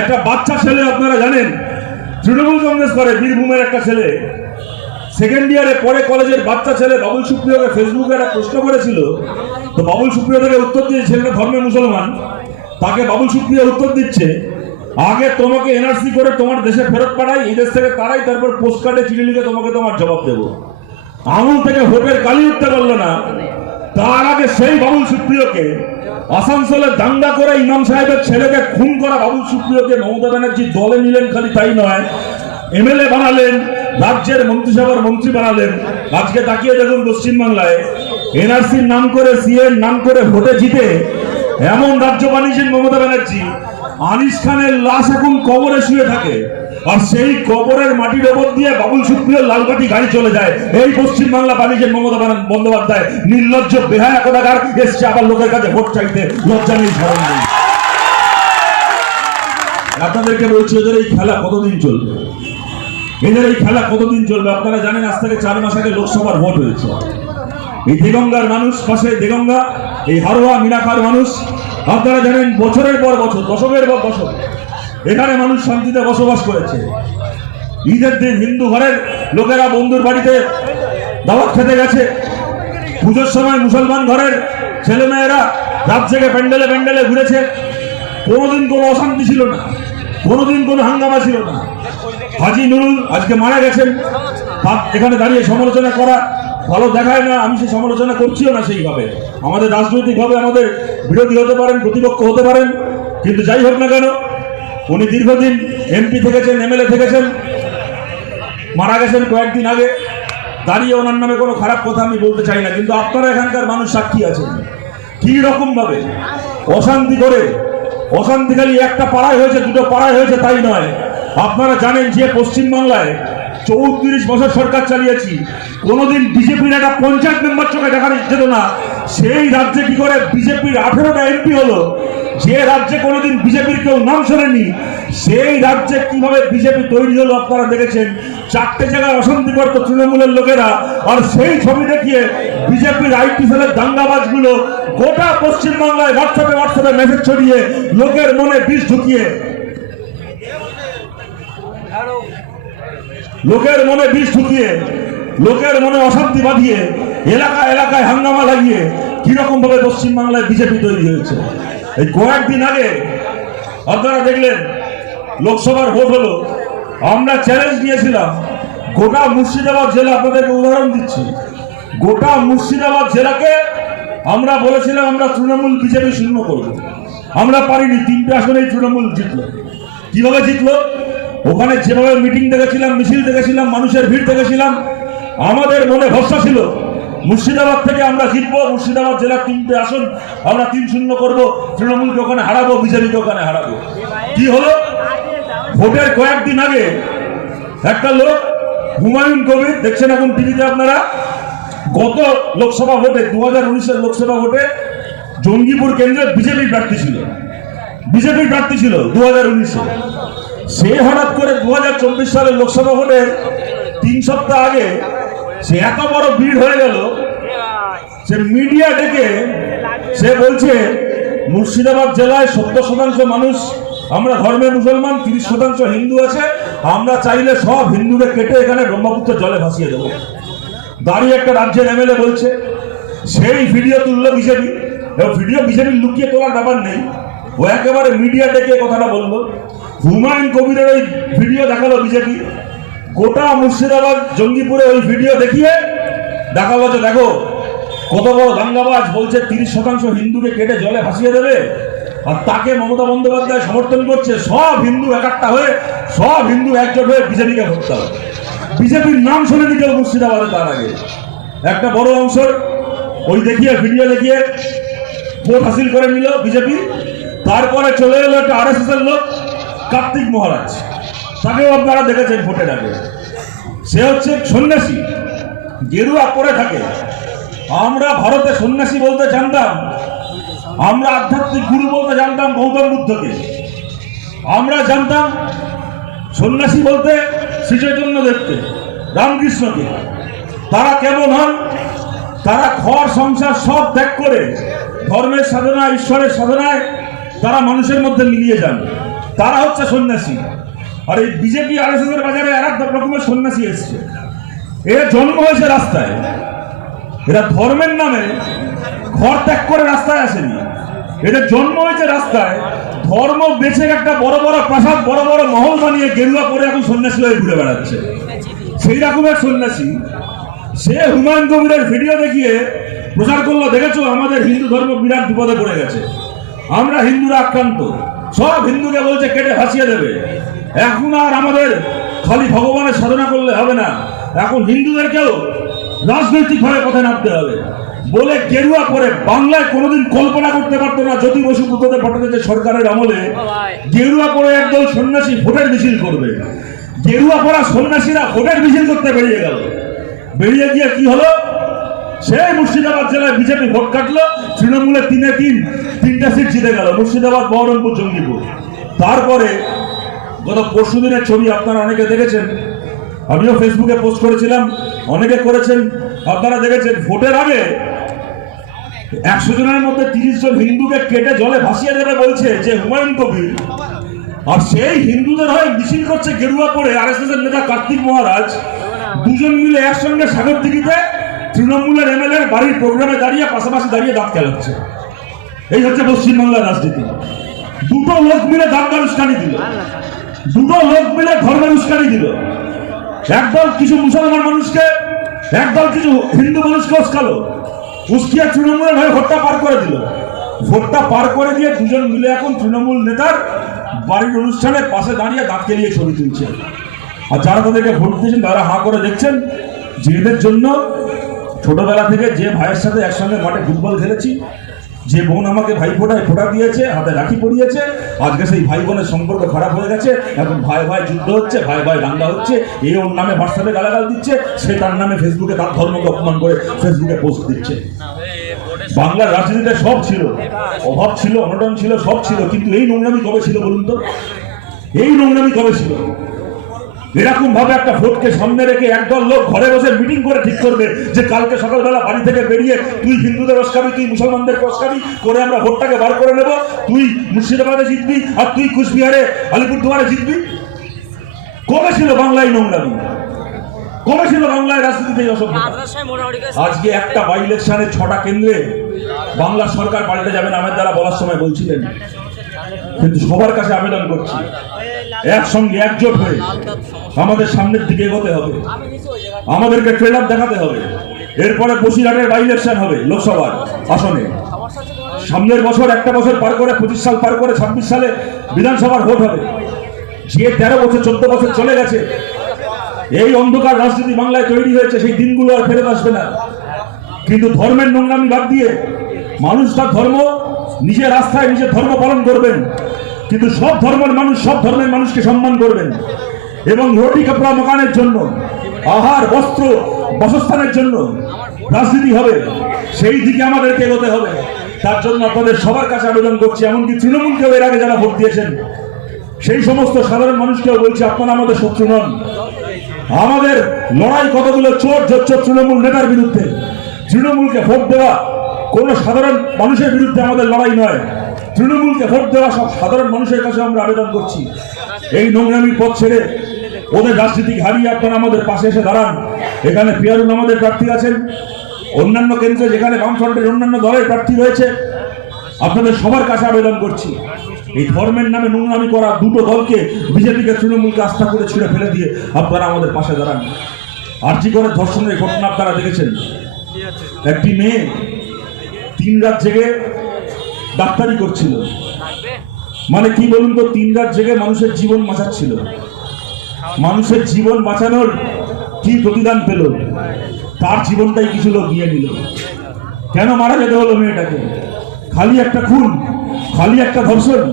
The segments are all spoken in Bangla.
একটা বাচ্চা ছেলে আপনারা জানেন, তৃণমূল কংগ্রেস করে বীরভূমের একটা ছেলে। সেকেন্ড ইয়ারে পরে কলেজের বাচ্চা ছেলে বাবুল সুপ্রিয়কে ফেসবুকে একটা প্রশ্ন করেছিল। তো বাবুল সুপ্রিয় থেকে উত্তর দিয়ে ছেলেটা ধর্মে মুসলমান। তাকে বাবুল সুপ্রিয় উত্তর দিচ্ছে, আগে তোমাকে এনআরসি করে তোমার দেশে ফেরত পাঠাই, এই দেশ থেকে তারাই তারপর পোস্ট কার্ডে চিঠি লিখে তোমাকে তোমার জবাব দেবো। আমুল থেকে ভোটের কালি উঠতে পারল না। তার আগে সেই বাবুল সুপ্রিয়কে আসানসোলে দাঙ্গা করে ইমাম সাহেবের ছেলেকে খুন করা বাবুল সুপ্রিয়কে মমতা ব্যানার্জি দলে নিলেন খালি তাই নয়। এমএলএ বানালেন, রাজ্যের মন্ত্রিসভার মন্ত্রী বানালেন। আজকে তাকিয়ে দেখুন পশ্চিমবাংলায়, এনআরসির নাম করে, সিএর নাম করে ভোটে জিতে এমন রাজ্য বানিয়েছেন মমতা ব্যানার্জি। আনিস খানের লাশ এখন কবরে শুয়ে থাকে। আর সেই কবরের মাটির ওপর দিয়ে বাবুল সুপ্রিয় লালবাতি গাড়ি চলে যায়। এই পশ্চিম বাংলা বানিয়েছেন মমতা বন্দ্যোপাধ্যায় নির্লজ্জ, বেহায়া কোথাকার এসছে আবার লোকের কাছে ভোট চাইতে। লজ্জা নেই সরম নেই। আপনাদেরকে বলছি, এদের এই খেলা কতদিন চলবে? এদের এই খেলা কতদিন চলবে? আপনারা জানেন, আজ থেকে চার মাস আগে লোকসভার ভোট হয়েছে। এই দেগঙ্গার মানুষ, পাশে দেগঙ্গা, এই হারোয়া মিনাখার মানুষ, আপনারা জানেন, বছরের পর বছর, দশকের পর দশক। এখানে মানুষ শান্তিতে বসবাস করেছে। ঈদের দিন হিন্দু ঘরের লোকেরা বন্ধুর বাড়িতে দাওয়াত খেতে গেছে। পুজোর সময় মুসলমান ঘরের ছেলেমেয়েরা রাত জেগে প্যান্ডেলে প্যান্ডেলে ঘুরেছে। কোনোদিন কোনো অশান্তি ছিল না, কোনোদিন কোনো হাঙ্গামা ছিল না। হাজি নুরুল আজকে মারা গেছেন। এখানে দাঁড়িয়ে সমালোচনা করা ভালো দেখায় না, আমি সে সমালোচনা করছিও না সেইভাবে। আমাদের রাজনৈতিকভাবে আমাদের বিরোধী হতে পারেন, প্রতিপক্ষ হতে পারেন, কিন্তু যাই হোক না কেন উনি দীর্ঘদিন এমপি থেকেছেন এমএলএ থেকেছেন, মারা গেছেন কয়েকদিন আগে। দাঁড়িয়ে ওনার নামে কোনো খারাপ কথা আমি বলতে চাই না, কিন্তু আপনারা এখানকার মানুষ সাক্ষী আছেন। কি রকম ভাবে? অশান্তি করে, অশান্তি খালি একটা পাড়ায় হয়েছে, দুটো পাড়ায় হয়েছে, তাই নয়। আপনারা জানেন যে পশ্চিমবাংলায় চৌত্রিশ বছর সরকার চালিয়েছি, কোনোদিন বিজেপির একটা পঞ্চায়েত মেম্বার চোখে দেখা যেত না। সেই রাজ্যে কি করে বিজেপির আঠেরোটা এমপি হলো? যে রাজ্যে কোনোদিন বিজেপির কেউ নাম শোনেনি, সেই রাজ্যে কীভাবে বিজেপি তৈরি হলো আপনারা দেখেছেন। চারটে জায়গায় অশান্তি করতো তৃণমূলের লোকেরা, আর সেই ছবি দেখিয়ে বিজেপির আইটি সেলের দাঙ্গাবাজগুলো গোটা পশ্চিমবাংলায় হোয়াটসঅ্যাপে হোয়াটসঅ্যাপে মেসেজ ছড়িয়ে লোকের মনে বিষ ঢুকিয়ে। লোকের মনে বিষ ঢুকিয়ে, লোকের মনে অশান্তি বাঁধিয়ে এলাকা এলাকায় হাঙ্গামা লাগিয়ে কীরকম ভাবে পশ্চিমবাংলায় বিজেপি তৈরি হয়েছে? এই কয়েকদিন আগে আপনারা দেখলেন, লোকসভার ভোট হলো। আমরা চ্যালেঞ্জ দিয়েছিলাম, গোটা মুর্শিদাবাদ জেলা আপনাদেরকে উদাহরণ দিচ্ছি। গোটা মুর্শিদাবাদ জেলাকে আমরা বলেছিলাম আমরা তৃণমূল বিজেপি শূন্য করব। আমরা পারিনি, তিনটে আসনেই তৃণমূল জিতলো। কীভাবে জিতলো? ওখানে যেভাবে মিটিং দেখেছিলাম, মিছিল দেখেছিলাম, মানুষের ভিড় দেখেছিলাম, আমাদের মনে ভরসা ছিল মুর্শিদাবাদ থেকে আমরা জিতবো, মুর্শিদাবাদ জেলার তিনটে আসন আমরা তিন শূন্য করব, তৃণমূলকে ওখানে হারাবো, বিজেপিকে ওখানে হারাবো। কি হলো? ভোটের কয়েকদিন আগে একটা লোক, হুমায়ুন কবির, দেখছেন এখন টিভিতে আপনারা? গত লোকসভা ভোটে, দু হাজার উনিশের লোকসভা ভোটে জঙ্গিপুর কেন্দ্রে বিজেপির প্রার্থী ছিল। বিজেপির প্রার্থী ছিল দু হাজার উনিশে। সে হঠাৎ করে দু হাজার চব্বিশ সালের লোকসভা ভোটের তিন সপ্তাহ আগে সে এত বড় ভিড় হয়ে গেল, সে মিডিয়া ডেকে সে বলছে, মুর্শিদাবাদ জেলায় সত্তর শতাংশ মানুষ, আমরা ধর্মে মুসলমান, তিরিশ শতাংশ হিন্দু আছে, আমরা চাইলে সব হিন্দুকে কেটে এখানে ব্রহ্মপুত্র জলে ভাসিয়ে দেবো। দাঁড়িয়ে একটা রাজ্যের এমএলএ বলছে, সেই ভিডিও তুললো বিজেপি। ভিডিও বিজেপি লুকিয়ে তোলার ব্যাপার নেই। ও একেবারে মিডিয়া ডেকে কথাটা বলল। হুমায়ুন কবিরের ওই ভিডিও দেখাল বিজেপি। গোটা মুর্শিদাবাদ, জঙ্গিপুরে ওই ভিডিও দেখিয়ে দেখাল যে দেখো, কত বড় দাঙ্গাবাজ বলছে তিরিশ শতাংশ হিন্দুকে কেটে জলে ভাসিয়ে দেবে আর তাকে মমতা বন্দ্যোপাধ্যায় সমর্থন করছে। সব হিন্দু একাত্তা হয়ে, সব হিন্দু একজোট হয়ে বিজেপিকে ভোট হবে। বিজেপির নাম শুনেনি কেউ মুর্শিদাবাদে তার আগে। একটা বড় অংশ ওই দেখিয়ে ভিডিও দেখিয়ে ভোট হাসিল করে নিল বিজেপি। তারপরে চলে এলো একটা আর লোক, কার্তিক মহারাজ। তাকেও আপনারা দেখেছেন ভোটের আগে। সে হচ্ছে সন্ন্যাসী, গেরুয়া পরে থাকে। আমরা ভারতে সন্ন্যাসী বলতে জানতাম, আমরা আধ্যাত্মিক গুরু বলতে জানতাম গৌতম বুদ্ধকে। আমরা জানতাম সন্ন্যাসী বলতে শ্রীচৈতন্য দেবকে, রামকৃষ্ণকে। তারা কেমন হন? তারা ঘর, সংসার সব ত্যাগ করে ধর্মের সাধনা ঈশ্বরের সাধনায় তারা মানুষের মধ্যে মিলিয়ে যান। তারা হচ্ছে সন্ন্যাসী। আর এই বিজেপি আর এর বাজারে আর এক রকমের সন্ন্যাসী এসছে। এরা জন্ম হয়েছে রাস্তায়। এরা ধর্মের নামে ঘর ত্যাগ করে রাস্তায় আসেনি। এদের জন্ম হয়েছে রাস্তায়। ধর্ম বেছে একটা বড় বড় প্রাসাদ, বড় বড় মহল বানিয়ে গেরুয়া পরে এখন সন্ন্যাসী হয়ে ঘুরে বেড়াচ্ছে। সেই রকমের সন্ন্যাসী। সে হুমায়ুন কবিরের ভিডিও দেখিয়ে প্রচার করল, দেখেছ, আমাদের হিন্দু ধর্ম বিরাট বিপদে পড়ে গেছে। আমরা হিন্দুরা আক্রান্ত। সব হিন্দুকে বলছে, কেটে ভাসিয়ে দেবে। এখন আর আমাদের খালি ভগবানের সাধনা করলে হবে না। এখন হিন্দুদেরকেও রাজনৈতিকভাবে পথে নামতে হবে। বলে গেরুয়া করে বাংলায় কোনোদিন কল্পনা করতে পারতো না জ্যোতি বসু বুদ্ধদেব ভট্টাচার্য সরকারের আমলে গেরুয়া পরে একদল সন্ন্যাসী ভোটের মিছিল করবে। গেরুয়া পরা সন্ন্যাসীরা ভোটের মিছিল করতে বেরিয়ে গেল। বেরিয়ে গিয়ে কি হলো? সেই মুর্শিদাবাদ জেলায় বিজেপি ভোট কাটলো তৃণমূলের তিনে তিন, তিনটা সিট জিতে গেল, মুর্শিদাবাদ, বহরমপুর, জঙ্গিপুর। তারপরে গত পরশু দিনের ছবি আপনারা অনেকে দেখেছেন। আমিও ফেসবুকে পোস্ট করেছিলাম, অনেকে করেছেন, আপনারা দেখেছেন, ভোটের আগে একশো জনের মধ্যে তিরিশ জন হিন্দুকে কেটে জলে ভাসিয়ে দেবে বলছে যে হুমায়ুন কবির। আর সেই হিন্দুদের হয়ে মিছিল করছে গেরুয়া পরে আর এস এর নেতা কার্তিক মহারাজ। দুজন মিলে একসঙ্গে সাগর দিঘিতে তৃণমূলের এমএলএ বাড়ির প্রোগ্রামে দাঁড়িয়ে, পাশাপাশি দাঁড়িয়ে দাঁত খেলাচ্ছে। এই হচ্ছে পশ্চিমবাংলার রাজনীতি। দুটো লোক মিলে দাঙ্গার উস্কানি দিল। দুটো লোক মিলে ধর্মের উস্কানি দিল। একদল কিছু মুসলমান মানুষকে, একদল কিছু হিন্দু মানুষকে উস্কালো। উস্কিয়ে তৃণমূলের হয়ে ভোটটা পার করে দিল। ভোটটা পার করে দিয়ে দুজন মিলে এখন তৃণমূল নেতার বাড়ির অনুষ্ঠানে পাশে দাঁড়িয়ে দাঁত কেলিয়ে ছবি তুলছে। আর যারা তাদেরকে ভোট দিয়েছেন, তারা হা করে দেখছেন যে এদের জন্য ছোটবেলা থেকে যে ভাইয়ের সাথে একসঙ্গে মাঠে ফুটবল খেলেছি যে বোন আমাকে ভাই ফোটায় ফোটা দিয়েছে, হাতে রাখি পরিয়েছে, আজকে সেই ভাই বোনের সম্পর্ক খারাপ হয়ে গেছে, এখন ভাই ভাই যুদ্ধ হচ্ছে, ভাই ভাই দাঙ্গা হচ্ছে, এ ওর নামে হোয়াটসঅ্যাপে গালাগাল দিচ্ছে, সে তার নামে ফেসবুকে তার ধর্মকে অপমান করে ফেসবুকে পোস্ট দিচ্ছে। বাংলার রাজনীতিতে সব ছিল, অভাব ছিল, অনটন ছিল, সব ছিল, কিন্তু এই নোংরামি কবে ছিল বলুন তো? এই নোংরামি কবে ছিল? এরকম ভাবে একটা ভোটকে সামনে রেখে একদল লোক ঘরে বসে মিটিং করে ঠিক করবে যে কালকে সকালবেলা বাড়ি থেকে বেরিয়ে তুই হিন্দুদের রসকাবি তুই মুসলমানদের রসকাবি করে আমরা ভোটটাকে বার করে নেব। তুই মুর্শিদাবাদে জিতবি আর তুই কুচবিহারে আলিপুরদুয়ারে জিতবি। কবে ছিল বাংলায় নোংরামি কবে ছিল বাংলায় রাজনীতিতে আজকে একটা বাই ইলেকশনে ছটা কেন্দ্রে বাংলা সরকার পাল্টে যাবে না আমার দ্বারা বলার সময় বলছিলেন। কিন্তু সবার কাছে আবেদন করছি। একসঙ্গে একজোট হয়ে আমাদের সামনের দিকে এগোতে হবে। আমাদেরকে ট্রেলার দেখাতে হবে। এরপরে বসিরহাটের বাই ইলেকশন হবে লোকসভার আসনে। সামনের বছর একটা বছর পার করে, পঁচিশ সাল পার করে, ছাব্বিশ সালে বিধানসভার ভোট হবে। যে তেরো বছর, চোদ্দ বছর চলে গেছে, এই অন্ধকার রাজনীতি বাংলায় তৈরি হয়েছে, সেই দিনগুলো আর ফেরত আসবে না। কিন্তু ধর্মের নোংরামি বাদ দিয়ে মানুষ তার ধর্ম নিজের রাস্তায় নিজের ধর্ম পালন করবেন। কিন্তু সব ধর্মের মানুষ সব ধর্মের মানুষকে সম্মান করবেন। এবং রুটি কাপড়া মকানের জন্য, আহার, বস্ত্র, বাসস্থানের জন্য রাজনীতি হবে। সেই দিকে আমাদেরকে এগোতে হবে। তার জন্য আপনাদের সবার কাছে আবেদন করছি, এমনকি তৃণমূলকেও এর আগে যারা ভোট দিয়েছেন, সেই সমস্ত সাধারণ মানুষকেও বলছি, আপনারা আমাদের শত্রু নন। আমাদের লড়াই কতগুলো চোর জোচ্চোর তৃণমূল নেতার বিরুদ্ধে? তৃণমূলকে ভোট দেওয়া কোন সাধারণ মানুষের বিরুদ্ধে আমাদের লড়াই নয়। তৃণমূলকে ভোট দেওয়া সব সাধারণ মানুষের কাছে আমরা আবেদন করছি। এই নোংরামির পথ ছেড়ে ওদের রাজনীতি হারিয়ে আপনারা আমাদের পাশে এসে দাঁড়ান। এখানে পিয়ারুল আমাদের প্রার্থী আছেন। অন্যান্য কেন্দ্রে যেখানে বামফ্রন্টের অন্যান্য দলের প্রার্থী রয়েছে, আপনাদের সবার কাছে আবেদন করছি। এই ধর্মের নামে নোংরামি করা দুটো দলকে বিজেপিকে তৃণমূলকে আস্থা করে ছুড়ে ফেলে দিয়ে আপনারা আমাদের পাশে দাঁড়ান। আর্জি করে ধর্ষণের ঘটনা আপনারা দেখেছেন। একটি মেয়ে তিন রাত জেগে ডাক্তারি করছিল। মানে কি বলুন তো, তিন রাত জেগে মানুষের জীবন বাঁচাচ্ছিল। মানুষের জীবন বাঁচানোর কি প্রতিদান পেল? তার জীবনটাই কিছু লোক নিয়ে নিল। কেন মারা যেতে হলো মেয়েটাকে? খালি একটা খুন, খালি একটা ধর্ষণ?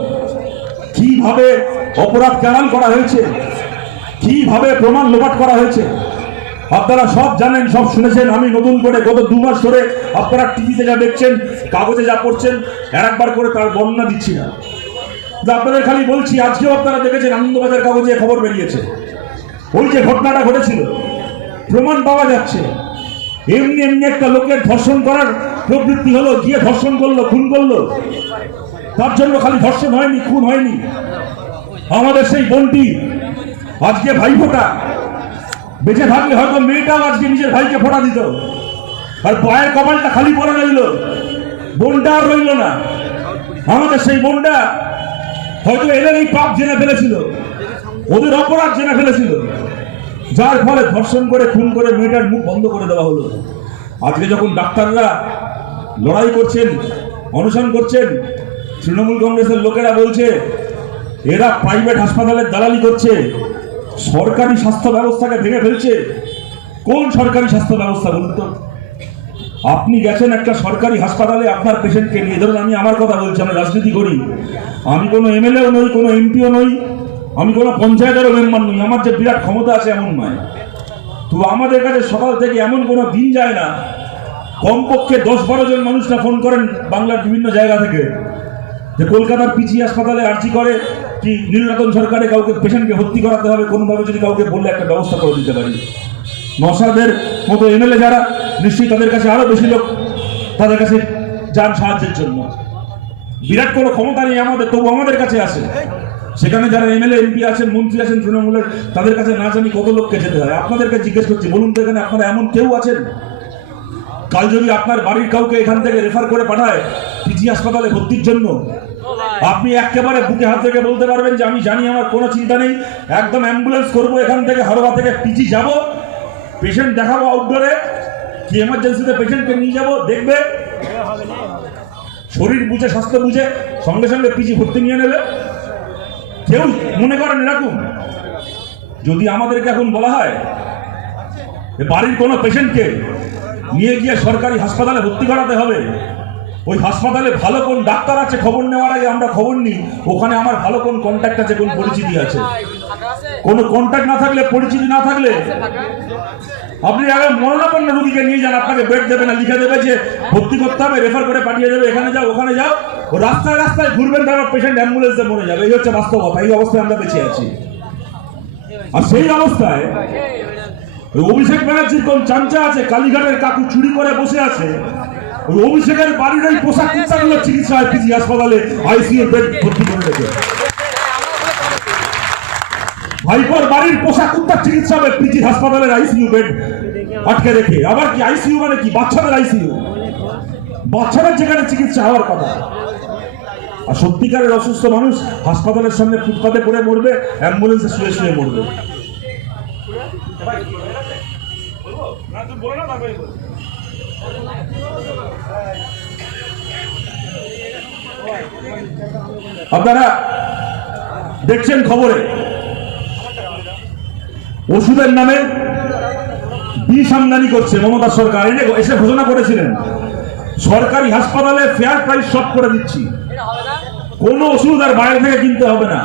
কীভাবে অপরাধ ক্যানাল করা হয়েছে? কীভাবে প্রমাণ লোপাট করা হয়েছে? আপনারা সব জানেন, সব শুনেছেন, আমি নতুন করে গত দু মাস ধরে আপনারা টিভিতে যা দেখছেন, কাগজে যা পড়ছেন একবার করে তার বর্ণনা দিচ্ছি না। আপনাদের খালি বলছি, আজকেও আপনারা দেখেছেন, আনন্দবাজার কাগজে খবর বেরিয়েছে। ওই যে ঘটনাটা ঘটেছিল, প্রমাণ পাওয়া যাচ্ছে। এমনি এমনি একটা লোকের ধর্ষণ করার প্রবৃত্তি হলো, গিয়ে ধর্ষণ করল, খুন করল। তার জন্য খালি ধর্ষণ হয়নি, খুন হয়নি। আমাদের সেই বোনটি, আজকে ভাই ফোটা বেঁচে থাকলে হয়তো মেয়েটাও আজকে নিজের ভাইকে ফোটা দিত। আর পায়ের কপালটা খালি পড়ে রইল। বোনটা আর রইল না। আমাদের সেই বোনটা হয়তো এদের এই পাপ জেনে ফেলেছিল। ওদের অপরাধ জেনে ফেলেছিল। যার ফলে ধর্ষণ করে, খুন করে মেয়েটার মুখ বন্ধ করে দেওয়া হলো। আজকে যখন ডাক্তাররা লড়াই করছেন, অনশন করছেন, তৃণমূল কংগ্রেসের লোকেরা বলছে, এরা প্রাইভেট হাসপাতালের দালালি করছে। সরকারি স্বাস্থ্য ব্যবস্থাকে ভেঙে ফেলছে। কোন সরকারি স্বাস্থ্য ব্যবস্থা বলুন তো? আপনি গেছেন একটা সরকারি হাসপাতালে, আপনার পেশেন্টকে নিয়ে। ধরুন আমি আমার কথা বলছি আমি রাজনীতি করি। আমি কোনো এমএলএও নই, কোনো এমপিও নই, আমি কোনো পঞ্চায়েতেরও মেম্বার নই। আমার যে বিরাট ক্ষমতা আছে এমন নয়। তো আমাদের কাছে সকাল থেকে এমন কোনো দিন যায় না। কমপক্ষে দশ বারো জন মানুষরা ফোন করেন বাংলার বিভিন্ন জায়গা থেকে যে কলকাতার পিজি হাসপাতালে আর্জি করে। কি নীলরতন সরকারে কাউকে পেশেন্টকে ভর্তি করাতে হবে, কোনোভাবে যদি কাউকে বললে একটা ব্যবস্থা করে দিতে পারি? নসাদের মতো এমএলএ যারা, নিশ্চয়ই তাদের কাছে আরও বেশি লোক তাদের কাছে যান সাহায্যের জন্য। বিরাট কোনো ক্ষমতা নেই আমাদের, তবু আমাদের কাছে আসে সেখানে যারা এমএলএ, এমপি আছেন, মন্ত্রী আছেন, তৃণমূলের, তাদের কাছে না জানি কত লোককে যেতে হয়। আপনাদেরকে জিজ্ঞেস করছি, বলুন তো এখানে আপনারা এমন কেউ আছেন? কাল যদি আপনার বাড়ির কাউকে এখান থেকে রেফার করে পাঠায়, পিজি হাসপাতালে ভর্তির জন্য আপনি একেবারে বুকে হাত থেকে বলতে পারবেন যে আমি জানি, আমার কোনো চিন্তা নেই। একদম অ্যাম্বুলেন্স করব, এখান থেকে হারোয়া থেকে পিজি যাব। পেশেন্ট দেখাবো আউটডোরে কি এমার্জেন্সিতে পেশেন্টকে নিয়ে যাব, দেখবে। শরীর বুঝে, স্বাস্থ্য বুঝে, সঙ্গে সঙ্গে পিজি ভর্তি নিয়ে নেবে। কেউ মনে করেন এরকম? যদি আমাদেরকে এখন বলা হয় বাড়ির কোনো পেশেন্টকে নিয়ে গিয়ে সরকারি হাসপাতালে ভর্তি করাতে হবে ওই হাসপাতালে ভালো কোন ডাক্তার আছে খবর নেওয়ার আগে আমরা খবর নিই। ওখানে আমার ভালো কোন কন্ট্যাক্ট আছে কোন পরিচিতি আছে? কোনো কন্ট্যাক্ট না থাকলে, পরিচিতি না থাকলে? আপনি আগে মরণাপন্ন রুগীকে নিয়ে যান, আপনাকে বেড দেবে না, লিখে দেবে যে ভর্তি করতে হবে রেফার করে পাঠিয়ে দেবে, এখানে যাও, ওখানে যাও। রাস্তায় রাস্তায় ঘুরবেন তারপর পেশেন্ট অ্যাম্বুলেন্সে মরে যাবে, এই হচ্ছে বাস্তবতা এই অবস্থায় আমরা বেঁচে আছি। আর সেই অবস্থায় অভিষেক ব্যানার্জির কোন চামচা আছে, কালীঘাটের কাকু চুরি করে বসে আছে ওই অভিষেকের বাড়ির পোশাক কুত্তাগুলো চিকিৎসা হয় পিজি হাসপাতালে, আইসিইউ বেড ভর্তি করে রেখে। ভাইপোর বাড়ির পোশাক কুত্তার চিকিৎসা হবে পিজি হাসপাতালের আইসিইউ বেড আটকে রেখে। আবার কি আইসিইউ মানে কি? বাচ্চাদের আইসিইউ? বাচ্চাদের যেখানে চিকিৎসা হওয়ার কথা। আর সত্যিকারের অসুস্থ মানুষ হাসপাতালের সামনে ফুটপাতে পড়ে মরবে, অ্যাম্বুলেন্সে শুয়ে শুয়ে মরবে। আপনারা দেখছেন খবরে। ওষুধের নামে বিষ আমদানি করছে মমতা সরকার। এনে এসে ঘোষণা করেছিলেন, সরকারি হাসপাতালে ফেয়ার প্রাইস সব করে দিচ্ছি। কোনো ওষুধ আর বাইরে থেকে কিনতে হবে না।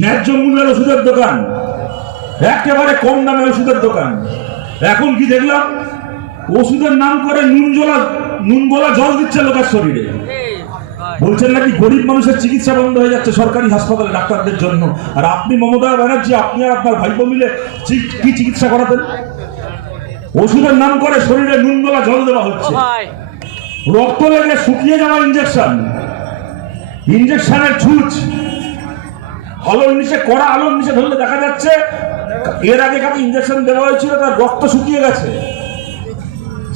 ন্যায্য মূল্যের ওষুধের দোকান, একেবারে কম দামে ওষুধের দোকান। এখন কি দেখলাম? ওষুধের নাম করে নুন জলা নুন গলা জল দিচ্ছে লোকের শরীরে। বলছেন নাকি গরিব মানুষের চিকিৎসা বন্ধ হয়ে যাচ্ছে সরকারি হাসপাতালে ডাক্তারদের জন্য? আর আপনি মমতা ব্যানার্জি আপনি আর আপনার ভাইপো মিলে কি চিকিৎসা করাতেন? ওষুধের নাম করে শরীরে নুন গলা জল দেওয়া হচ্ছে। রক্ত লেগে শুকিয়ে যাওয়া ইঞ্জেকশন ইঞ্জেকশনের ছুঁচ। আলোর নিচে কড়া আলোর নিচে ধরলে দেখা যাচ্ছে এর আগে কাকে ইঞ্জেকশন দেওয়া হয়েছিল তার রক্ত শুকিয়ে গেছে।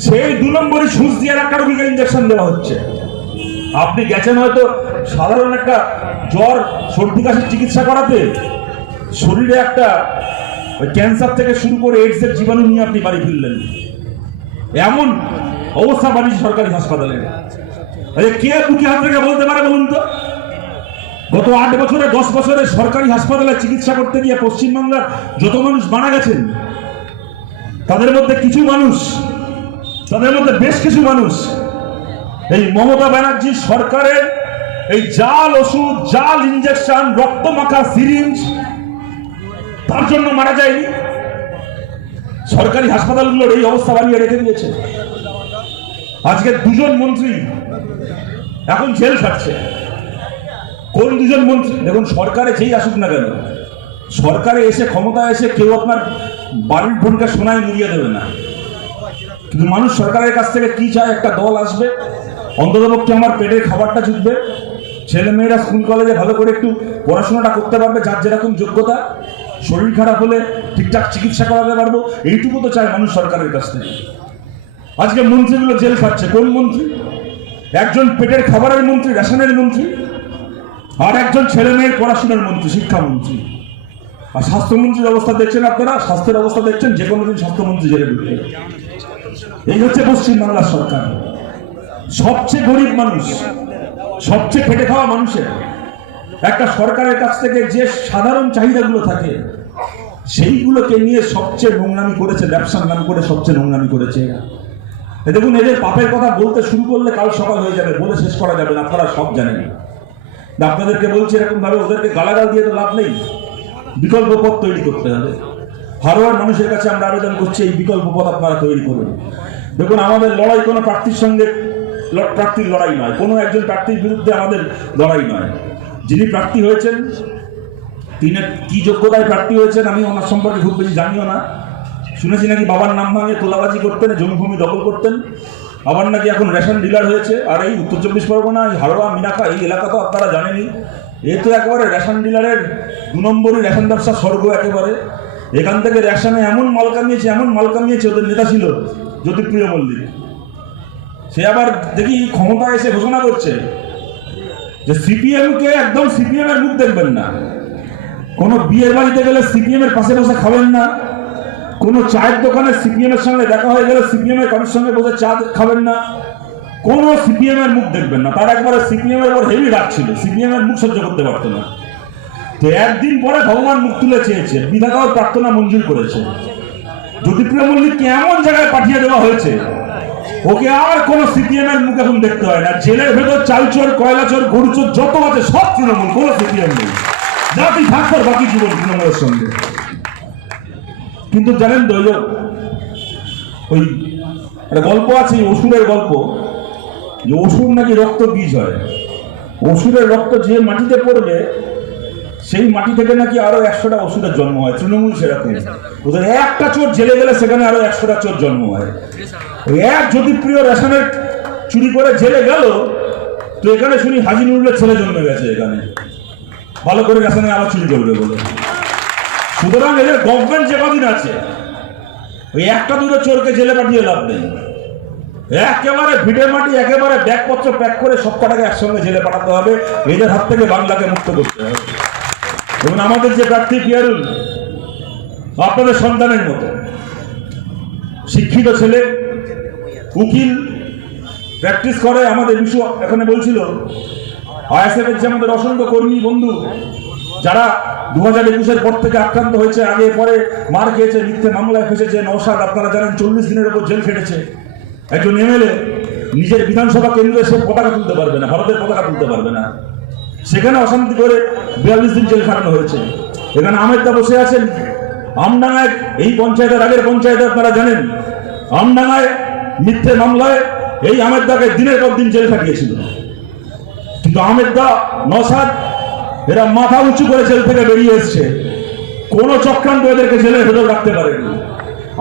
সেই দু নম্বরই সুচ দিয়ে একটা রোগীকে ইঞ্জেকশন দেওয়া হচ্ছে। আপনি গেছেন হয়তো সাধারণ একটা জ্বর, সর্দি কাশির চিকিৎসা করাতে। শরীরে একটা ওই ক্যান্সার থেকে শুরু করে এইডস এর জীবাণু নিয়ে আপনি বাড়ি ফিরলেন। এমন অবস্থা বানিয়েছে সরকারি হাসপাতালে। কে বুকে হাত রেখে বলতে পারে বলুন তো? গত আট বছরে, দশ বছরে সরকারি হাসপাতালে চিকিৎসা করতে গিয়ে পশ্চিমবাংলার যত মানুষ মারা গেছেন, তাদের মধ্যে কিছু মানুষ, তাদের মধ্যে বেশ কিছু মানুষ এই মমতা ব্যানার্জি সরকারের এই জাল ওষুধ, জাল ইঞ্জেকশন রক্ত মাখা সিরিঞ্জ তার জন্য মারা যায়নি। সরকারি হাসপাতালগুলোর এই অবস্থা বানিয়ে রেখে দিয়েছে। আজকে দুজন মন্ত্রী এখন জেল খাটছে। কোন দুজন মন্ত্রী? দেখুন, সরকারে যেই আসুক না কেন, সরকারে এসে ক্ষমতা এসে কেউ আপনার বাড়ির বোনকে সোনায় মুড়িয়ে দেবে না। কিন্তু মানুষ সরকারের কাছ থেকে কি চায়? একটা দল আসবে। অন্ততপক্ষে আমার পেটের খাবারটা জুটবে। ছেলেমেয়েরা স্কুল কলেজে ভালো করে একটু পড়াশোনাটা করতে পারবে, যার যেরকম যোগ্যতা। শরীর খারাপ হলে ঠিকঠাক চিকিৎসা করাতে পারব, এইটুকু তো চায় মানুষ সরকারের কাছ থেকে। আজকে মন্ত্রীগুলো জেল খাচ্ছে, কোন মন্ত্রী? একজন পেটের খাবারের মন্ত্রী, রেশনের মন্ত্রী, আর একজন ছেলে মেয়ের পড়াশোনার মন্ত্রী শিক্ষামন্ত্রী আর স্বাস্থ্যমন্ত্রীর অবস্থা দেখছেন আপনারা? স্বাস্থ্যের অবস্থা দেখছেন, যে কোনো দিন স্বাস্থ্যমন্ত্রী জেলে ঢুকবে। এই হচ্ছে পশ্চিমবাংলার সরকার। সবচেয়ে গরিব মানুষ, সবচেয়ে খেটে খাওয়া মানুষের। একটা সরকারের কাছ থেকে যে সাধারণ চাহিদাগুলো থাকে, সেইগুলোকে নিয়ে সবচেয়ে নোংরামি করেছে, ব্যবসার নাম করে সবচেয়ে নোংরামি করেছে এরা। দেখুন, এদের পাপের কথা বলতে শুরু করলে কাল সকাল হয়ে যাবে, বলে শেষ করা যাবে না, আপনারা সব জানেন। আপনাদেরকে বলছি এরকম ভাবে ওদেরকে গালাগাল দিয়ে তো লাভ নেই। বিকল্প পথ তৈরি করতে হবে। হারোয়ার মানুষের কাছে আমরা আবেদন করছি, এই বিকল্প পথ আপনারা তৈরি করুন। দেখুন, আমাদের লড়াই কোনো প্রার্থীর সঙ্গে প্রার্থীর লড়াই নয়। কোনো একজন প্রার্থীর বিরুদ্ধে আমাদের লড়াই নয়। যিনি প্রার্থী হয়েছেন, তিনি কি যোগ্যতায় প্রার্থী হয়েছেন আমি ওনার সম্পর্কে খুব বেশি জানিও না। শুনেছি নাকি বাবার নাম ভাঙে তোলাবাজি করতেন জমিভূমি দখল করতেন। আবার নাকি এখন রেশন ডিলার হয়েছে। আর এই উত্তর চব্বিশ পরগনা, এই হারোয়া মিনাকা, এই এলাকা তো আপনারা জানেনই। এ তো একেবারে রেশন ডিলারের দু নম্বরই রেশন ব্যবসা স্বর্গ একেবারে। এখান থেকে রেশনে এমন মাল কামিয়েছে, এমন মাল কামিয়েছে ওদের নেতা ছিল জ্যোতিপ্রিয় মল্লিক। সে আবার দেখি ক্ষমতা এসে ঘোষণা করছে যে সিপিএম কে একদম সিপিএম এর মুখ দেখবেন না। কোনো বিয়ের বাড়িতে গেলে সিপিএম এর পাশে বসে খাবেন না। কোনো চায়ের দোকানে সিপিএম এর সঙ্গে দেখা হয়ে গেলে সিপিএম এর কারোর সঙ্গে বসে চা খাবেন না। কোনো সিপিএম এর মুখ দেখবেন না। তার একবারে সিপিএম এর হেভি রাগ ছিল। সিপিএম এর মুখ সহ্য করতে পারতো না। তো একদিন পরে ভগবান মুখ তুলে চেয়েছে। বিধাতাও প্রার্থনা মঞ্জুর করেছে। জ্যোতিপ্রিয় মল্লিককে এমন জায়গায় পাঠিয়ে দেওয়া হয়েছে ওকে আর কোনো সিপিএম এর এখন দেখতে হয় না। জেলের ভেতর চালচোর, কয়লাচোর, গরুচোর যত আছে, সব তৃণমূল, কোনো সিপিএম নেই। জাতি থাকবার বাকি জীবন তৃণমূলের সঙ্গে। কিন্তু জানেন তো ওই একটা গল্প আছে অসুরের গল্প। যে অসুর নাকি রক্ত বীজ হয়। অসুরের রক্ত যে মাটিতে পড়বে সেই মাটি থেকে নাকি আরও একশোটা অসুরের জন্ম হয়। তৃণমূল সেরকম। ওদের একটা চোর জেলে গেলে সেখানে আরও একশোটা চোর জন্ম হয়। এক প্রিয় রেশনের চুরি করে জেলে গেল, তো এখানে শুনি হাজি নুরুলের ছেলে জন্মে গেছে এখানে। ভালো করে রেশনে আবার চুরি করবে বলে সুতরাং এদের গভর্নমেন্ট যে কদিন আছে, ওই একটা দুটো চোরকে জেলে পাঠিয়ে লাভ নেই। একেবারে ভিড়ের মাটি, একেবারে ব্যাগপত্র প্যাক করে সব কটাকে একসঙ্গে জেলে পাঠাতে হবে। এদের হাত থেকে বাংলাকে মুক্ত করতে হবে। এবং আমাদের যে প্রার্থী পিয়ারুল, আপনাদের সন্তানের মতো শিক্ষিত ছেলে, উকিল প্র্যাকটিস করে আমাদের বিশ্ব এখানে বলছিল, আইএসএফ এর যে আমাদের অসংখ্য কর্মী বন্ধু, যারা দু হাজার একুশের পর থেকে আক্রান্ত হয়েছে, আগে পরে মার খেয়েছে, মিথ্যে মামলায় ফেসেছে নৌসাদ আপনারা জানেন, চল্লিশ দিনের ওপর জেল খেটেছে। একজন এমএলএ, নিজের বিধানসভা কেন্দ্রে সে পতাকা তুলতে পারবে না, ভারতের পতাকা তুলতে পারবে না। সেখানে অশান্তি করে বিয়াল্লিশ দিন জেল খাটানো হয়েছে। এখানে আমেদদা বসে আছেন। আমডাঙ্গায় এই পঞ্চায়েতের আগের পঞ্চায়েতে আপনারা জানেন, আমডাঙ্গায় মিথ্যে মামলায় এই আমেদদাকে দিনের পর দিন জেল খাটিয়েছিল কিন্তু আমেদদা নসাদ এরা মাথা উঁচু করে জেল থেকে বেরিয়ে এসছে। কোনো চক্রান্ত এদেরকে জেলের ভেতর রাখতে পারেনি।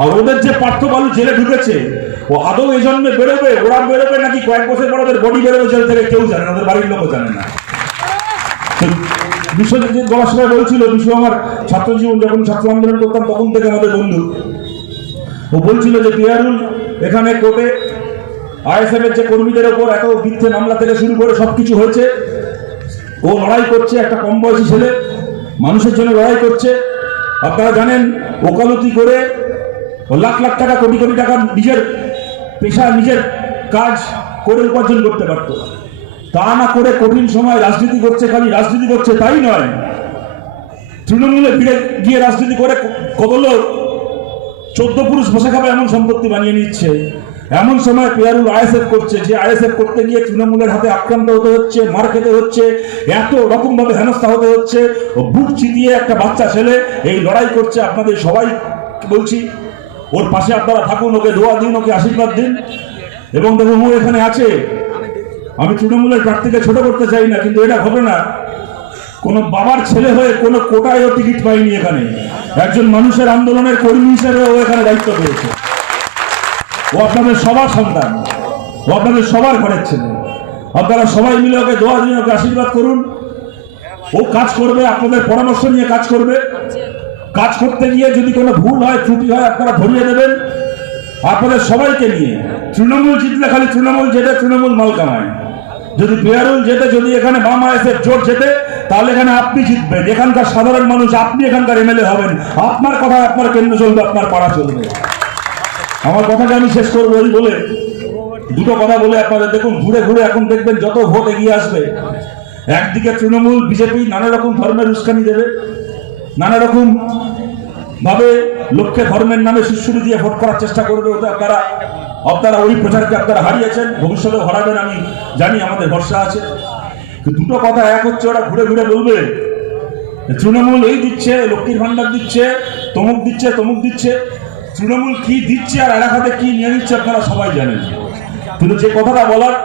আর ওদের যে পার্থ বালু জেলে ঢুকেছে, ও আদৌ এই জন্মে বেরোবে, ওরা বেরোবে নাকি কয়েক বছর পর ওদের বডি বেরোবে জেল থেকে কেউ জানে না, ওদের বাড়ির লোকও জানে না। বিশ্বজিৎ সময় বলছিল বিশ্ব আমার ছাত্র জীবন যখন ছাত্র আন্দোলন করতাম, তখন থেকে আমাদের বন্ধু। ও বলছিল যে, পিয়ারুল, এখানে কোর্টে আইএসএফ এর যে কর্মীদের ওপর এত মিথ্যে মামলা থেকে শুরু করে সবকিছু হয়েছে। ও লড়াই করছে, একটা কম বয়সী ছেলে, মানুষের জন্য লড়াই করছে। আপনারা জানেন, ওকালতি করে লাখ লাখ টাকা, কোটি কোটি টাকা নিজের পেশা, নিজের কাজ করে উপার্জন করতে পারতো। তা না করে কঠিন সময় রাজনীতি করছে, খালি রাজনীতি করছে, তাই নয়। তৃণমূলে ভিড়ে গিয়ে রাজনীতি করে কত লোক চোদ্দ পুরুষ বসে খাবে এমন সম্পত্তি বানিয়ে নিচ্ছে। এমন সময় পেয়ারুল আইএসএফ করছে, যে আইএসএফ করতে গিয়ে তৃণমূলের হাতে আক্রান্ত হতে হচ্ছে, মার খেতে হচ্ছে, এত রকম ভাবে হেনস্থা হতে হচ্ছে বুক চিতিয়ে একটা বাচ্চা ছেলে এই লড়াই করছে, আপনাদের সবাই বলছি, ওর পাশে আপনারা থাকুন, ওকে দোয়া দিন, ওকে আশীর্বাদ দিন। এবং দেখুন ও এখানে আছে। আমি তৃণমূলের প্রার্থীকে ছোট করতে চাই না, কিন্তু এটা ঘটনা কোনো বাবার ছেলে হয়ে কোনো কোটায়ও টিকিট পাইনি এখানে। একজন মানুষের আন্দোলনের কর্মী হিসেবে ও এখানে দায়িত্ব পেয়েছে। ও আপনাদের সবার সন্তান। ও আপনাদের সবার ঘরের ছেলে। আপনারা সবাই মিলে ওকে দোয়া দিন ওকে আশীর্বাদ করুন। ও কাজ করবে, আপনাদের পরামর্শ নিয়ে কাজ করবে। কাজ করতে গিয়ে যদি কোনো ভুল হয়, ত্রুটি হয়, আপনারা ধরিয়ে দেবেন। আপনাদের সবাইকে নিয়ে। তৃণমূল জিতলে খালি তৃণমূল জেতে, তৃণমূল মাল কামায়। যদি পেয়ারুল জেতে যদি এখানে আইএসএফ জোট জেতে তাহলে এখানে আপনি জিতবেন। এখানকার সাধারণ মানুষ, আপনি এখানকার এমএলএ হবেন। আপনার কথা আপনার কেন্দ্র চলবে, আপনার পাড়া চলবে। আমার কথাটা আমি শেষ করব ওই বলে। দুটো কথা বলে আপনাদের দেখুন, ঘুরে ঘুরে এখন দেখবেন যত ভোট এগিয়ে আসবে। একদিকে তৃণমূল, বিজেপি নানা রকম ধর্মের উস্কানি দেবে। নানা রকম ভাবে লোককে ধর্মের নামে সুশ্রুতি দিয়ে ভোট করার চেষ্টা করবে ওতে আপনারা আপনারা ওই প্রচারকে আপনারা হারিয়েছেন ভবিষ্যতে হারাবেন আমি জানি, আমাদের ভরসা আছে। দুটো কথা এক হচ্ছে, ওরা ঘুরে ঘুরে বলবে তৃণমূল এই দিচ্ছে, লক্ষ্মীর ভান্ডার দিচ্ছে, তমুক দিচ্ছে তমুক দিচ্ছে। তৃণমূল কি দিচ্ছে আর এলাকাতে কি নিয়ে নিচ্ছে আপনারা সবাই জানেন। কিন্তু যে কথাটা বলার,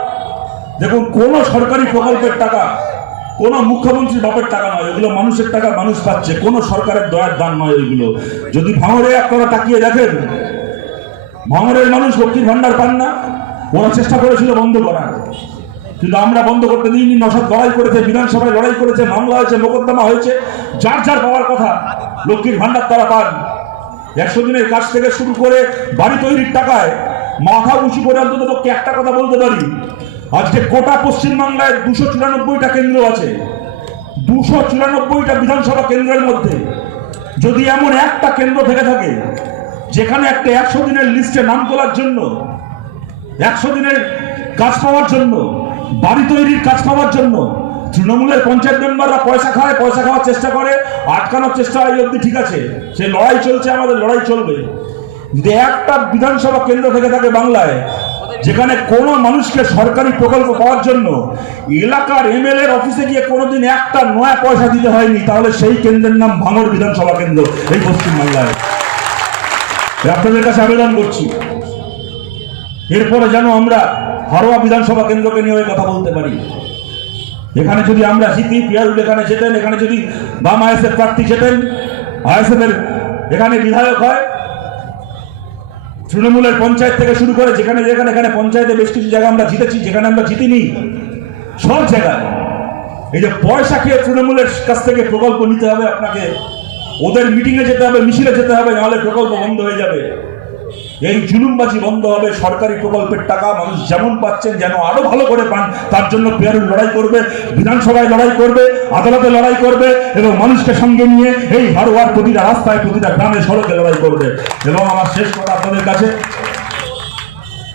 দেখুন, কোন সরকারি প্রকল্পের টাকা, কোন মুখ্যমন্ত্রীর বাপের টাকা নয়, এগুলো মানুষের টাকা মানুষ পাচ্ছে, কোন সরকারের দয়ার দান নয় এগুলো। যদি ভাঙরে আপনারা তাকিয়ে দেখেন ভাঙরের মানুষ লক্ষ্মীর ভান্ডার পান না। ওরা চেষ্টা করেছিল বন্ধ করার। কিন্তু আমরা বন্ধ করতে দিইনি নশাদ লড়াই করেছে, বিধানসভায় লড়াই করেছে, মামলা হয়েছে, মোকদ্দমা হয়েছে, যার যার পাওয়ার কথা, লক্ষ্মীর ভান্ডার তারা পান। একশো দিনের কাজ থেকে শুরু করে বাড়ি তৈরির টাকায় মাথা উঁচু করে অন্তত পক্ষে একটা কথা বলতে পারি। আজকে গোটা পশ্চিমবাংলায় দুশো চুরানব্বইটা কেন্দ্র আছে। দুশো চুরানব্বইটা বিধানসভা কেন্দ্রের মধ্যে যদি এমন একটা কেন্দ্র থেকে থাকে যেখানে একটা একশো দিনের লিস্টে নাম তোলার জন্য, একশো দিনের কাজ পাওয়ার জন্য, বাড়ি তৈরির কাজ পাওয়ার জন্য, তৃণমূলের পঞ্চায়েত মেম্বাররা পয়সা খায়, পয়সা খাওয়ার চেষ্টা করে, আটকানোর চেষ্টা এই অবধি ঠিক আছে সেই লড়াই চলছে, আমাদের লড়াই চলবে। যদি একটা বিধানসভা কেন্দ্র থেকে থাকে বাংলায়, যেখানে কোনো মানুষকে সরকারি প্রকল্প পাওয়ার জন্য এলাকার এমএলএর অফিসে গিয়ে কোনোদিন একটা নয়া পয়সা দিতে হয়নি, তাহলে সেই কেন্দ্রের নাম ভাঙর বিধানসভা কেন্দ্র, এই পশ্চিমবাংলায়। আপনাদের কাছে আবেদন করছি, এরপরে যেন আমরা হারোয়া বিধানসভা কেন্দ্রকে নিয়ে কথা বলতে পারি। এখানে যদি আমরা জিতি পিয়ারুল এখানে যেতেন, এখানে যদি বাম আইএসএফ প্রার্থী যেতেন আইএসএফ এর এখানে বিধায়ক হয়, তৃণমূলের পঞ্চায়েত থেকে শুরু করে যেখানে যেখানে এখানে পঞ্চায়েতে বেশ কিছু জায়গা আমরা জিতেছি, যেখানে আমরা জিতিনি, সব জায়গায়। এই যে পয়সা খেয়ে তৃণমূলের কাছ থেকে প্রকল্প নিতে হবে আপনাকে ওদের মিটিংয়ে যেতে হবে, মিছিলে যেতে হবে, নাহলে প্রকল্প বন্ধ হয়ে যাবে। এই জুলুমবাজি বন্ধ হবে, সরকারি প্রকল্পের টাকা মানুষ যেমন পাচ্ছেন, যেন আরও ভালো করে পান, তার জন্য পেয়ারুল লড়াই করবে, বিধানসভায় লড়াই করবে, আদালতে লড়াই করবে, এবং মানুষকে সঙ্গে নিয়ে এই হারোয়ার প্রতিটা রাস্তায়, প্রতিটা গ্রামে সড়কে লড়াই করবে। এবং আমার শেষ কথা আপনাদের কাছে,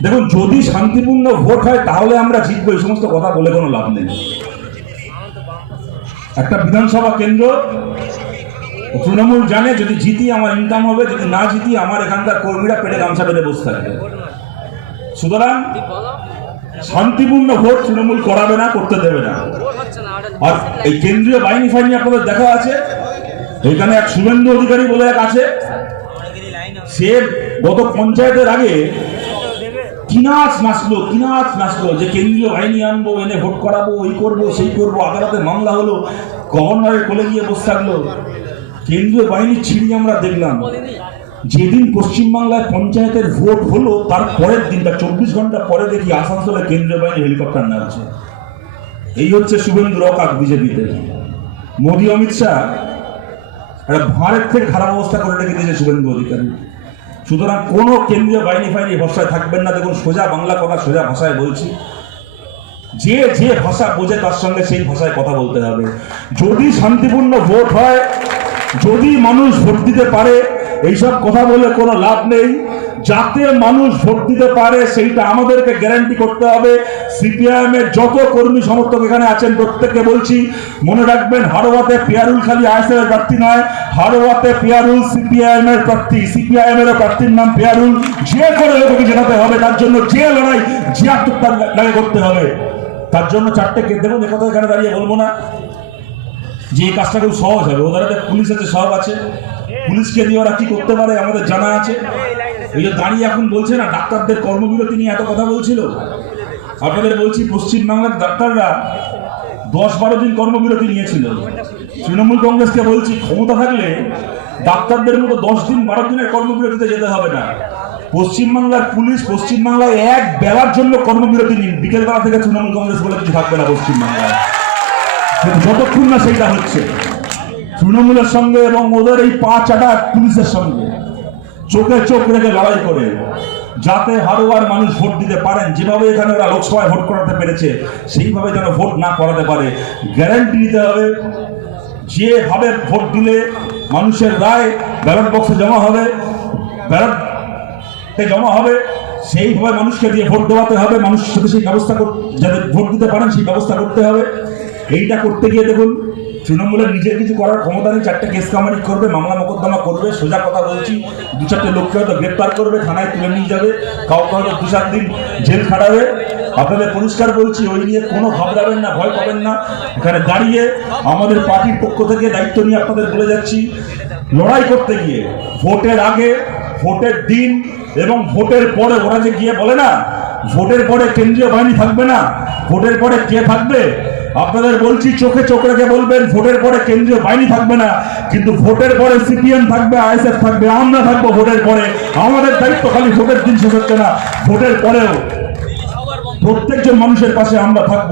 দেখুন, যদি শান্তিপূর্ণ ভোট হয়, তাহলে আমরা জিতবো, এই সমস্ত কথা বলে কোনো লাভ নেই। একটা বিধানসভা কেন্দ্র তৃণমূল জানে যদি জিতি আমার ইনকাম হবে, যদি না জিতি আমার এখানকার কর্মীরা পেটে গামছা বেঁধে বসে থাকবে। সুতরাং শান্তিপূর্ণ ভোট তৃণমূল করাবে না, করতে দেবে না। আর এই কেন্দ্রীয় বাহিনী ফাইনি আপনাদের দেখা আছে, এখানে এক শুভেন্দু অধিকারী বলে এক আছে, সে গত পঞ্চায়েতের আগে কিনাচ নাচলো কিনাচ নাচলো যে কেন্দ্রীয় বাহিনী আনব, এনে ভোট করাবো, ওই করব, সেই করব, আদালতে মামলা হলো, গভর্নরের কোলে গিয়ে বসে থাকল। কেন্দ্রীয় বাহিনীর ছিঁড়ি আমরা দেখলাম। যেদিন পশ্চিমবাংলায় পঞ্চায়েতের ভোট হলো, তার পরের দিনটা, চব্বিশ ঘণ্টা পরে দেখি আসানসোলে কেন্দ্রীয় বাহিনী হেলিকপ্টার নামছে। এই হচ্ছে শুভেন্দু রকাক বিজেপিতে। মোদী, অমিত শাহ, একটা ভাঁড়ের থেকে খারাপ অবস্থা করে রেখে দিয়েছে শুভেন্দু অধিকারী। সুতরাং কোনো কেন্দ্রীয় বাহিনী ফাহিনী ভরসায় থাকবেন না। দেখুন, সোজা বাংলা কথা, সোজা ভাষায় বলছি। যে যে ভাষা বোঝে, তার সঙ্গে সেই ভাষায় কথা বলতে হবে। যদি শান্তিপূর্ণ ভোট হয় যদি মানুষ ভোট দিতে পারে, এইসব কথা বলে কোনো লাভ নেই। যাতে মানুষ ভোট দিতে পারে, সেইটা আমাদেরকে গ্যারান্টি করতে হবে। সিপিআইএম এর যত কর্মী সমর্থক এখানে আছেন, প্রত্যেককে বলছি, মনে রাখবেন হারোয়াতে পিয়ারুল খালি আইএসএফ এর প্রার্থী নয় হারোয়াতে পিয়ারুল সিপিআইএম এর প্রার্থী সিপিআইএম এর প্রার্থীর নাম পিয়ারুল। যে করে লোককে জেতাতে হবে, তার জন্য যে লড়াই, যে আত্মত্যাগ লাগে করতে হবে। তার জন্য চারটে দেখুন, একথা এখানে দাঁড়িয়ে বলব না। যে এই কাজটা খুব সহজ হবে। ওদের হাতে পুলিশ আছে, সব আছে। পুলিশকে দিয়ে ওরা কি করতে পারে আমাদের জানা আছে। এই যে দাঁড়িয়ে এখন বলছে না, ডাক্তারদের কর্মবিরতি নিয়ে এত কথা বলছিল। আপনাদের বলছি, পশ্চিমবাংলার ডাক্তাররা দশ বারো দিন কর্মবিরতি নিয়েছিল। তৃণমূল কংগ্রেসকে বলছি, ক্ষমতা থাকলে ডাক্তারদের মতো দশ দিন বারো দিনের কর্মবিরতিতে যেতে হবে না। পশ্চিমবাংলার পুলিশ, পশ্চিমবাংলায় এক বেলার জন্য কর্মবিরতি নিন। বিকেলবেলা থেকে তৃণমূল কংগ্রেস বলে কিছু থাকবে না পশ্চিমবাংলায়। যতক্ষণ না সেইটা হচ্ছে, তৃণমূলের সঙ্গে এবং ওদের এই পা চাটা পুলিশের সঙ্গে, চোখে চোখ রেখে লড়াই করে, যাতে হারোয়ার মানুষ ভোট দিতে পারেন, যেভাবে এখানে ওরা লোকসভায় ভোট করাতে পেরেছে, সেইভাবে যেন ভোট না করাতে পারে। গ্যারান্টি নিতে হবে, যেভাবে ভোট দিলে মানুষের রায় ব্যালট বক্সে জমা হবে, ব্যালটে জমা হবে, সেইভাবে মানুষকে দিয়ে ভোট দেওয়াতে হবে মানুষের সাথে সেই ব্যবস্থা যাতে ভোট দিতে পারেন, সেই ব্যবস্থা করতে হবে। এইটা করতে গিয়ে দেখুন তৃণমূলের নিজের কিছু করার ক্ষমতা নেই, চারটে কেস কামারি করবে, মামলা মোকদ্দমা করবে, সোজা কথা বলছি, দু চারটে লোককে হয়তো গ্রেপ্তার করবে, থানায় তুলে নিয়ে যাবে, কাউকে হয়তো দু চার দিন জেল খাটাবে। আপনাদের পরিষ্কার বলছি, ওই নিয়ে কোনো ঘাবড়াবেন না, ভয় পাবেন না। এখানে দাঁড়িয়ে আমাদের পার্টির পক্ষ থেকে দায়িত্ব নিয়ে আপনাদের বলে যাচ্ছি, লড়াই করতে গিয়ে, ভোটের আগে, ভোটের দিন এবং ভোটের পরে, ওরা যে গিয়ে বলে না, ভোটের পরে কেন্দ্রীয় বাহিনী থাকবে না, ভোটের পরে কে থাকবে আপনাদের বলছি, চোখে চোখ রেখে বলবেন, ভোটের পরে কেন্দ্রীয় বাহিনী থাকবে না, কিন্তু ভোটের পরে সিপিএম থাকবে, আইএসএফ থাকবে, আমরা থাকব ভোটের পরে। আমাদের দায়িত্ব খালি ভোটের দিন শেষ হচ্ছে না, ভোটের পরেও। প্রত্যেকজন মানুষের পাশে আমরা থাকব,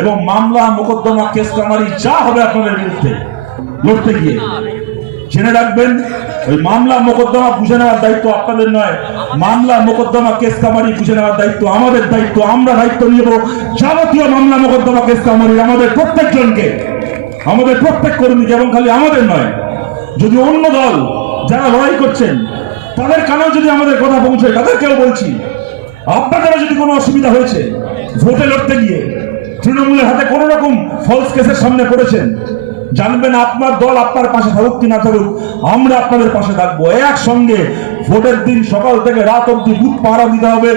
এবং মামলা, মোকদ্দমা, কেস কামারি, যা হবে আপনাদের বিরুদ্ধে, লড়তে গিয়ে। জেনে রাখবেন ওই মামলা মোকদ্দমা বুঝে নেওয়ার দায়িত্ব আপনাদের নয়। মামলা মোকদ্দমা কেস কামারি বুঝে নেওয়ার দায়িত্ব আমাদের দায়িত্ব। আমরা দায়িত্ব নেব। যাবতীয় মামলা মোকদ্দমা কেস কামারি আমাদের প্রত্যেকজনকে। আমাদের প্রত্যেক কর্মীকে এবং খালি আমাদের নয়, যদি অন্য দল যারা লড়াই করছেন, তাদের কানেও যদি আমাদের কথা পৌঁছয় তাদেরকেও বলছি, আপনাদেরও যদি কোনো অসুবিধা হয়েছে, ভোটে লড়তে গিয়ে তৃণমূলের হাতে কোনো রকম ফলস কেসের সামনে পড়েছেন জানবেন আপনার দল আপনার পাশে থাকুক কি না থাকুক, আমরা আপনাদের পাশে থাকব। একসঙ্গে ভোটের দিন সকাল থেকে রাত অব্দি বুথ পাহারা দিতে হবে,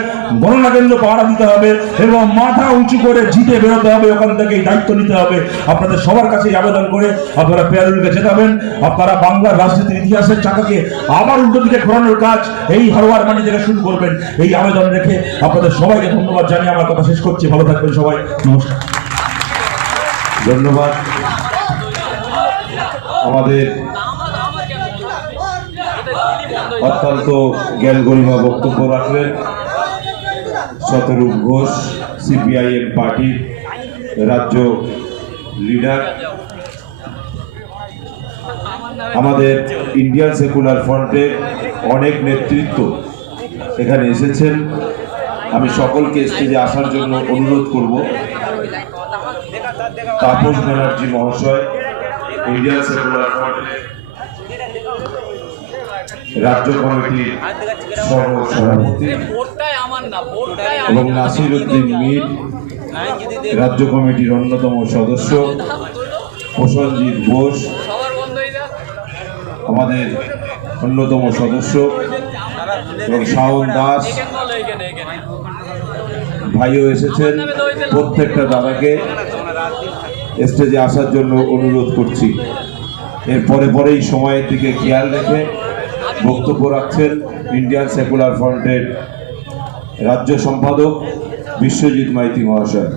গণনা কেন্দ্র পাহারা দিতে হবে এবং মাথা উঁচু করে জিতে বেরোতে হবে, ওখান থেকে দায়িত্ব নিতে হবে। আপনাদের সবার কাছে আবেদন করে আপনারা পেয়ারুলকে জেতাবেন। আপনারা বাংলার রাজনীতির ইতিহাসের চাকাকে আবার উল্টো দিকে ঘোরানোর কাজ এই হারোয়ার মাটি থেকে শুরু করবেন। এই আবেদন রেখে আপনাদের সবাইকে ধন্যবাদ জানিয়ে আমার কথা শেষ করছি। ভালো থাকবেন সবাই। নমস্কার। ধন্যবাদ। আমাদের অত্যন্ত জ্ঞান গরিমা বক্তব্য রাখলেন শতরূপ ঘোষ, সিপিআইএম পার্টির রাজ্য লিডার। আমাদের ইন্ডিয়ান সেকুলার ফ্রন্টের অনেক নেতৃত্ব এখানে এসেছেন। আমি সকলকে স্টেজে আসার জন্য অনুরোধ করব। তাপস ব্যানার্জি মহাশয় ইন্ডিয়ান ফ্রন্টের রাজ্য কমিটির সভাপতি এবং নাসির উদ্দিন মির রাজ্য কমিটির অন্যতম সদস্য প্রসঞ্জিৎ ঘোষ, আমাদের অন্যতম সদস্য, এবং শাওন দাস, ভাইও এসেছেন প্রত্যেকটা দাদাকে। স্টেজে আসার জন্য অনুরোধ করছি। এর পরে পরেই সময়ের দিকে খেয়াল রেখে বক্তব্য রাখছেন ইন্ডিয়ান সেকুলার ফ্রন্টের রাজ্য সম্পাদক বিশ্বজিৎ মাইতি মহাশয়।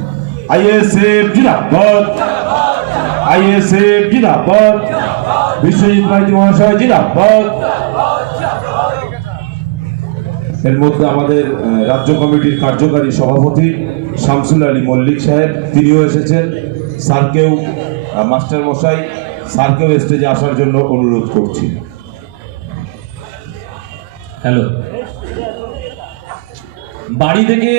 বিশ্বজিৎ মাইতি মহাশয় এর মধ্যে আমাদের রাজ্য কমিটির কার্যকারী সভাপতি শামসুল আলী মল্লিক সাহেব, তিনিও এসেছেন। স্যারকেও মাস্টার মশাই স্যারকেও স্টেজে আসার জন্য অনুরোধ করছি। হ্যালো বাড়ি থেকে